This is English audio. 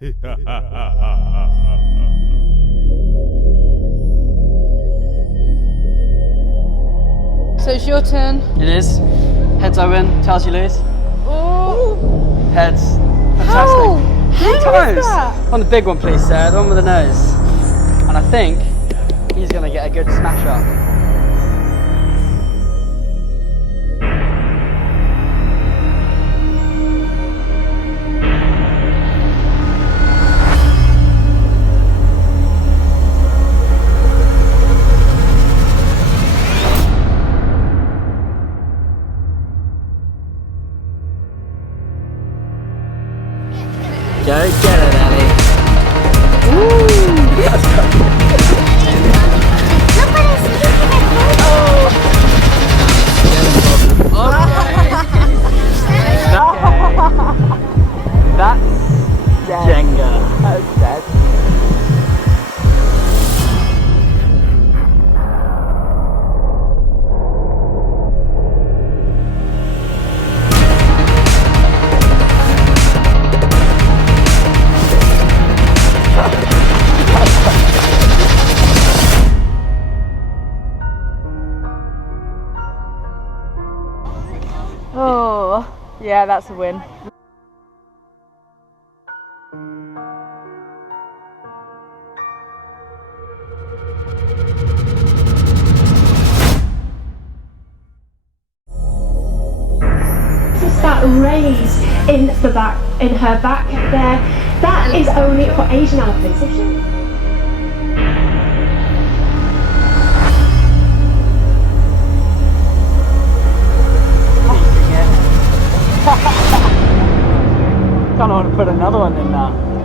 So it's your turn. It is. Heads I win, tails you lose. Oh, Heads. how? Fantastic. How is that? On the big one, please, sir. The one with the nose. And I think he's going to get a good smash up. Go get it, Ellie. That's Jenga. That's dead. Oh, yeah, that's a win. That raise in the back, in her back there, that is only for Asian elephants. Kind of want to put another one in that.